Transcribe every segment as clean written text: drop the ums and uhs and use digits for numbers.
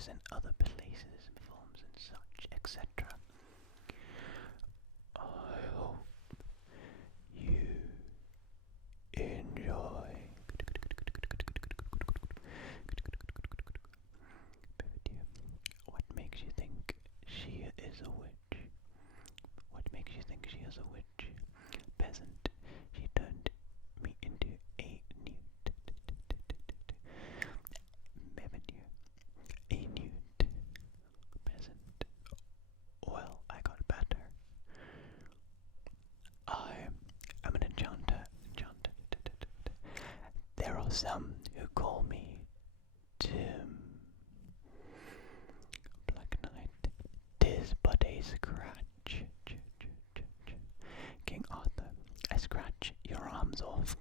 Circus and other places, films and such, etc. I hope you enjoy. What makes you think she is a witch? What makes you think she is a witch? Peasant, she turned me into a newt. Revenue, a newt. Peasant. Well, I got better. I am an enchanter. There are some who call me Tim. Black Knight, 'tis but a scratch. King Arthur, I scratch your arms off.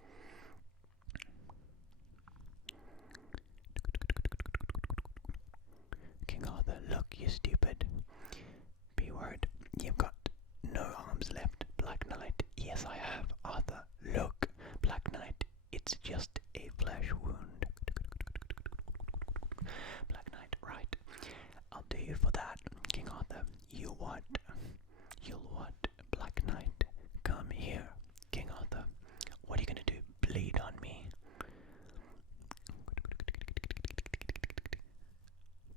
King Arthur, look, you stupid. B-word, you've got no arms left. Black Knight, yes I have. Arthur, look. Black Knight, it's just a flesh wound. Black Knight, right. I'll do you for that. King Arthur, you what? You'll what? Black Knight, come here. King Arthur, what are you gonna do? Bleed on me?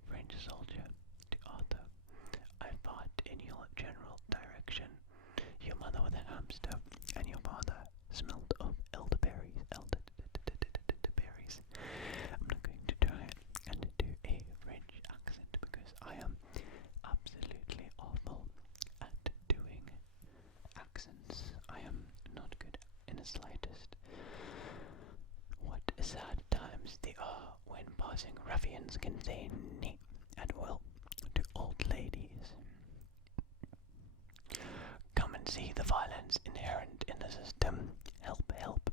French soldier to Arthur, I fought in your general direction. Your mother was a hamster, and your father smelled of elderberries. Elderberries. I'm not going to try and do a French accent because I am absolutely awful at doing accents. I am not good in the slightest. What sad times they are when passing ruffians can say nay at will to old ladies. Come and see the violence inherent in the system. Help, help.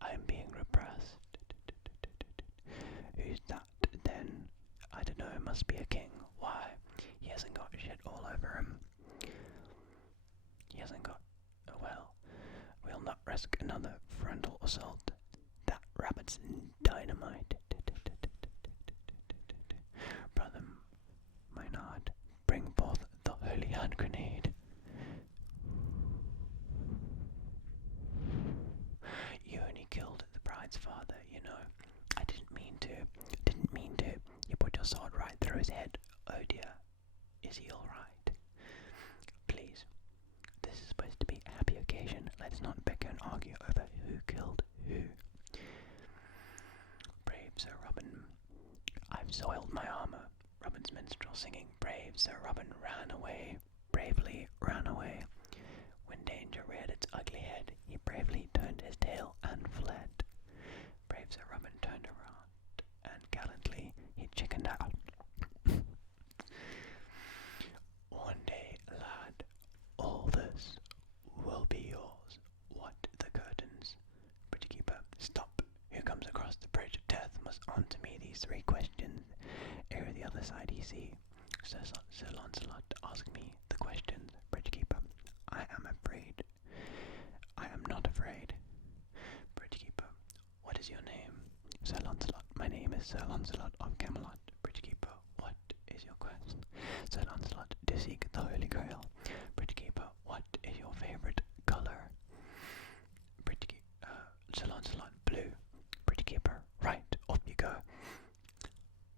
I am being repressed. Who's that then? I don't know, it must be a king. Why? He hasn't got shit all over him. He hasn't got... well, we'll not risk another frontal assault. That rabbit's dynamite. Brother Maynard, bring forth the holy hand grenade. You only killed the bride's father, you know. I didn't mean to. You put your sword right through his head. Oh dear. Is he alright? Please. This is supposed to be a happy occasion. Let's not bicker and argue over who killed who. Brave Sir Robin, I've soiled my armor. Robin's minstrel singing. Brave Sir Robin ran away. Bravely ran away. When danger reared its ugly head, he bravely turned his tail and fled. Brave Sir Robin turned around, and gallantly he chickened out. One day, lad, all this will be yours. What the curtains? Bridge keeper, stop. Who comes across the bridge of death must answer me these three questions. Ere the other side he see. Sir Lancelot, ask me the questions. Bridge keeper, I am afraid. I am not afraid. Bridge keeper, what is your name? Sir Lancelot, my name is Sir Lancelot of Camelot. Bridge keeper, what is your quest? Sir Lancelot, to seek the Holy Grail. Bridge keeper, what is your favorite color? Bridge keeper, Sir Lancelot, blue. Bridge keeper, right, off you go.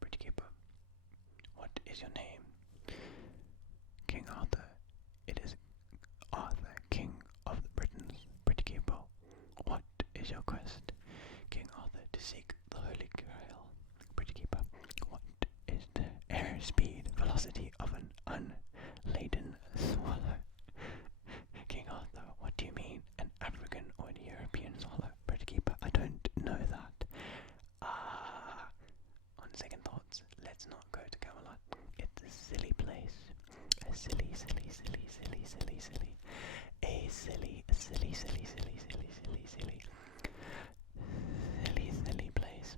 Bridge keeper, what is your name? King Arthur, it is Arthur, King of the Britons. Bridge keeper, what is your quest? King Arthur, to seek the Holy Grail. Bridge keeper, what is the airspeed velocity of an unladen swallow? King Arthur, what do you mean, an African or an European swallow? Bridge keeper, I don't know that. On second thoughts, let's not go to Camelot. It's a silly place. A silly place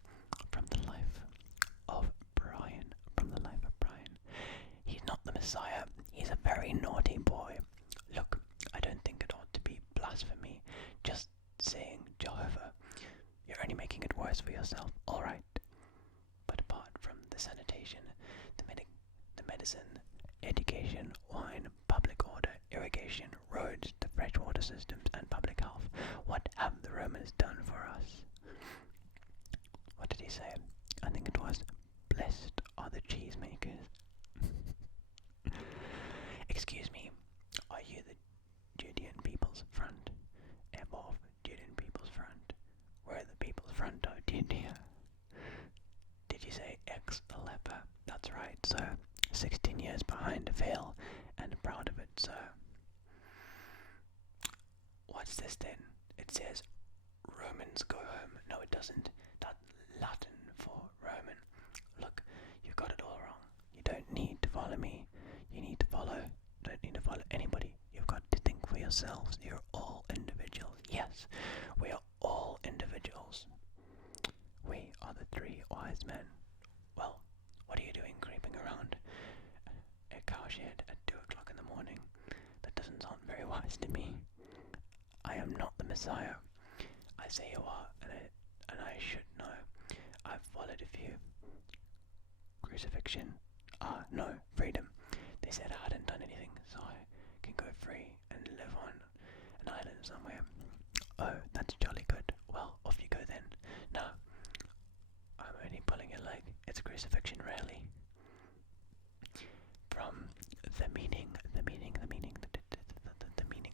from the life of Brian. He's not the Messiah. He's a very naughty boy. Look, I don't think it ought to be blasphemy. Just saying Jehovah. You're only making it worse for yourself. All right. But apart from the sanitation, the medicine, education, wine, public order, irrigation, roads, the freshwater systems, and public health. What have the Romans done for us? What did he say? I think it was, blessed are the cheesemakers. Excuse me, are you the Judean People's Front? Above Judean People's Front. We're the People's Front of Judea. Did you say ex-leper? That's right, sir. 16 years behind a veil, and proud of it, sir. What's this then? It says, Romans go home. No, it doesn't. That's Latin for Roman. Look, you got it all wrong. You don't need to follow me. You need to don't need to follow anybody. You've got to think for yourselves. You're all individuals. Yes, we are all individuals. We are the three wise men. Well, what are you doing creeping around a cowshed at 2 o'clock in the morning? That doesn't sound very wise to me. I am not the Messiah. I say you are, and I should know. I've followed a few. Crucifixion. No, freedom. They said I hadn't done anything, so I can go free and live on an island somewhere. Oh, that's jolly good. Well, off you go then. No, I'm only pulling your leg. It's crucifixion, really. From the meaning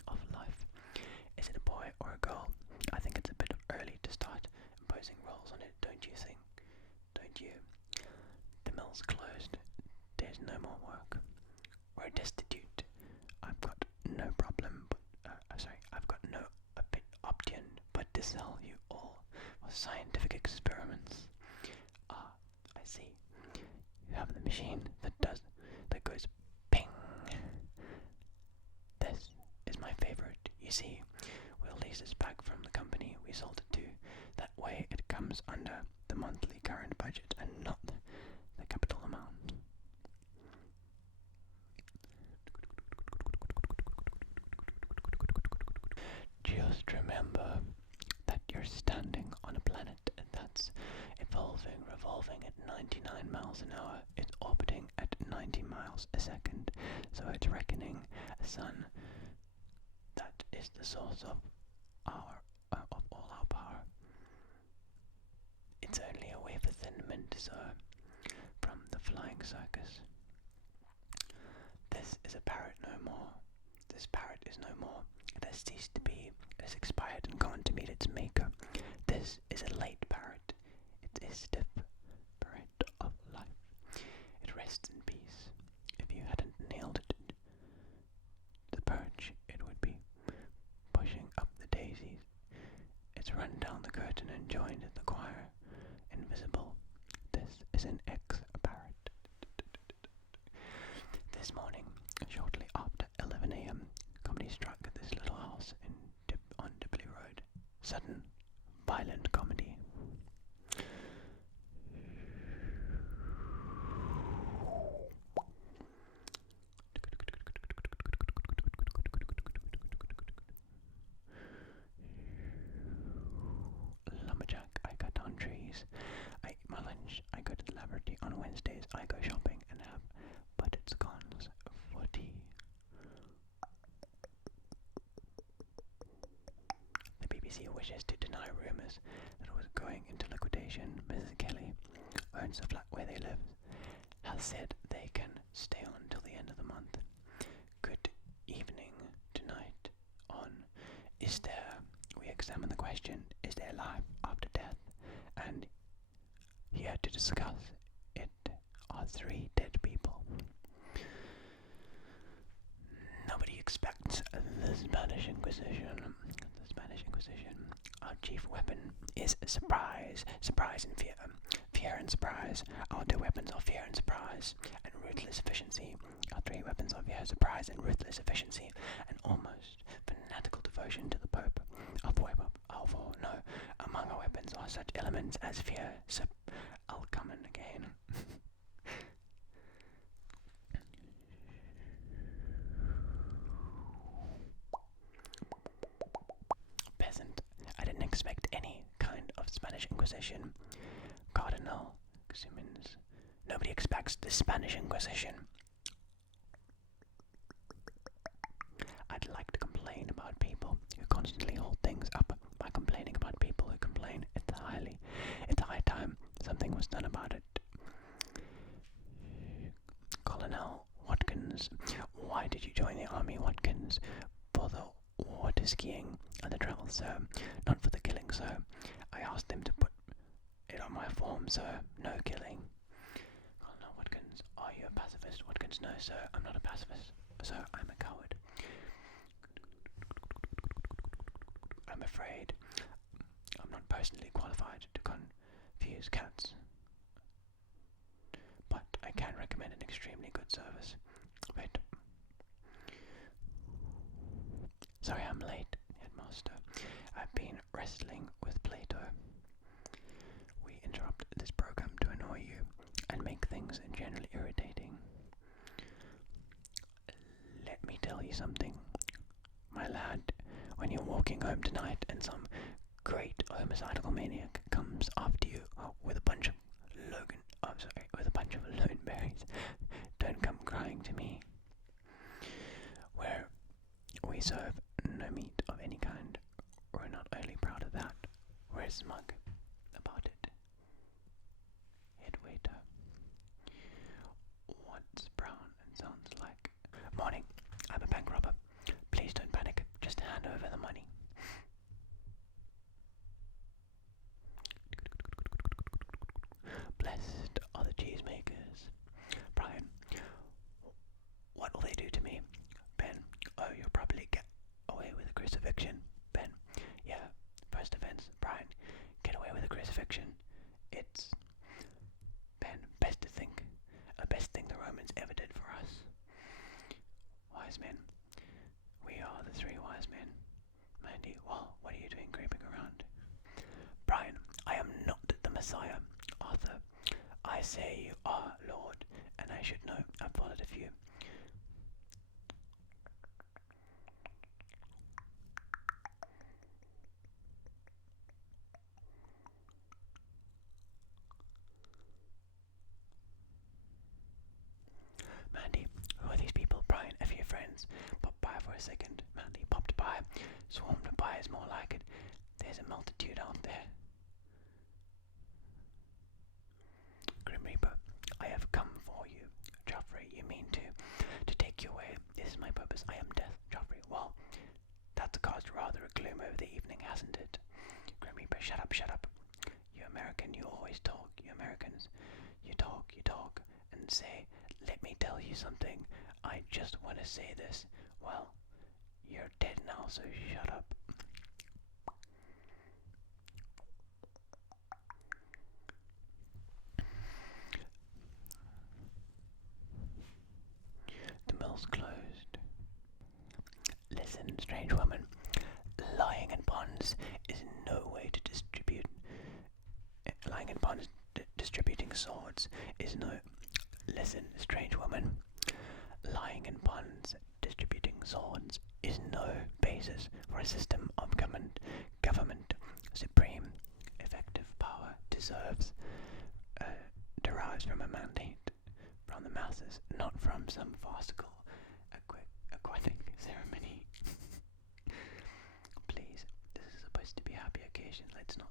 of life. Is it a boy or a girl? I think it's a bit early to start imposing roles on it, don't you think? Don't you? The mill's closed. There's no more work. We're destitute. I've got no problem, but I've got no option but to sell you all for scientific experiments. Ah, I see. You have the machine that goes ping. This is my favorite. You see, we'll lease this back from the company we sold it to. That way it comes under the monthly current budget and not the capital amount. Just remember that you're standing on a planet that's evolving, revolving at 99 miles an hour. It's orbiting at 90 miles a second. So it's reckoning a sun that is the source of all our power. It's only a wafer thin mint, sir, from the flying circus. This is a parrot no more. This parrot is no more. It has ceased to be. It has expired and gone to meet its maker. This is a late parrot. It is stiff parrot of life. It rests in peace. If you hadn't nailed it to the perch, it would be pushing up the daisies. It's run down the curtain and joined the choir. Invisible. This is an ex-parrot. This morning, shortly after 11 a.m., comedy struck at this little house on Dibley Road. Sudden, violent comedy. Lumberjack, I cut down trees. I eat my lunch. I go to the laboratory on Wednesdays. I go shopping and have buttered scones for tea. The BBC wishes to deny rumours that it was going into liquidation. Mrs. Kelly owns the flat where they live, has said they can stay on till the end of the month. Good evening tonight on Is There? We examine the question, is there life after death? And here to discuss it are three dead people. Nobody expects the Spanish Inquisition. Our chief weapon is surprise, surprise and fear, fear and surprise. Our two weapons are fear and surprise, and ruthless efficiency. Our three weapons are fear, surprise, and ruthless efficiency, and almost fanatical devotion to the Pope. Among our weapons are such elements as fear. I'll come in again. Peasant. I didn't expect any kind of Spanish Inquisition. Cardinal Simmons. Nobody expects the Spanish Inquisition. like to complain about people who constantly hold things up by complaining about people who complain. It's high time something was done about it. Colonel Watkins, why did you join the army, Watkins? For the water skiing and the travel, sir. Not for the killing, sir. I asked him to put it on my form, sir. No killing. Colonel Watkins, are you a pacifist? Watkins, no, sir. I'm not a pacifist, sir. I'm a coward. I'm afraid I'm not personally qualified to confuse cats, but I can recommend an extremely good service. Wait. Sorry I'm late, Headmaster. I've been wrestling with Plato. We interrupt this program to annoy you and make things generally irritating. Let me tell you something, my lad. When you're walking home tonight and some great homicidal maniac comes after you with a bunch of loanberries, don't come crying to me. Where we serve no meat of any kind, we're not only proud of that, we're smug about it. Head waiter. What's brown and sounds like? Morning, I'm a bank robber. Please don't panic, just hand over the money. Blessed are the cheesemakers. Brian, what will they do to me? Ben, oh, you'll probably get away with a crucifixion. Ben, yeah, first offense. Brian, get away with a crucifixion. It's Ben, best thing the Romans ever did for us. Wise men, we are the three wise men. Mandy, well, what are you doing creeping around? Brian, I am not the Messiah. Arthur, I say you are, Lord, and I should know. I've followed a few. Mandy, who are these people? Brian, a few friends. Popped by for a second. Mandy popped by. Swarmed by is more like it. There's a multitude out there. Grim Reaper, I have come for you. Joffrey, you mean to take you away? This is my purpose. I am death. Joffrey, well, that's caused rather a gloom over the evening, hasn't it? Grim Reaper, shut up. You American, you always talk. You Americans, you talk, and say, let me tell you something. I just want to say this. Well, you're dead now, so shut up. The mill's closed. Listen, strange woman. Lying in ponds is no way to distribute. Lying in ponds distributing swords is no. Listen, strange woman. Lying in ponds distributing swords is no basis for a system of government. Supreme effective power derives from a mandate from the masses, not from some farcical aquatic ceremony. Please, this is supposed to be a happy occasion. Let's not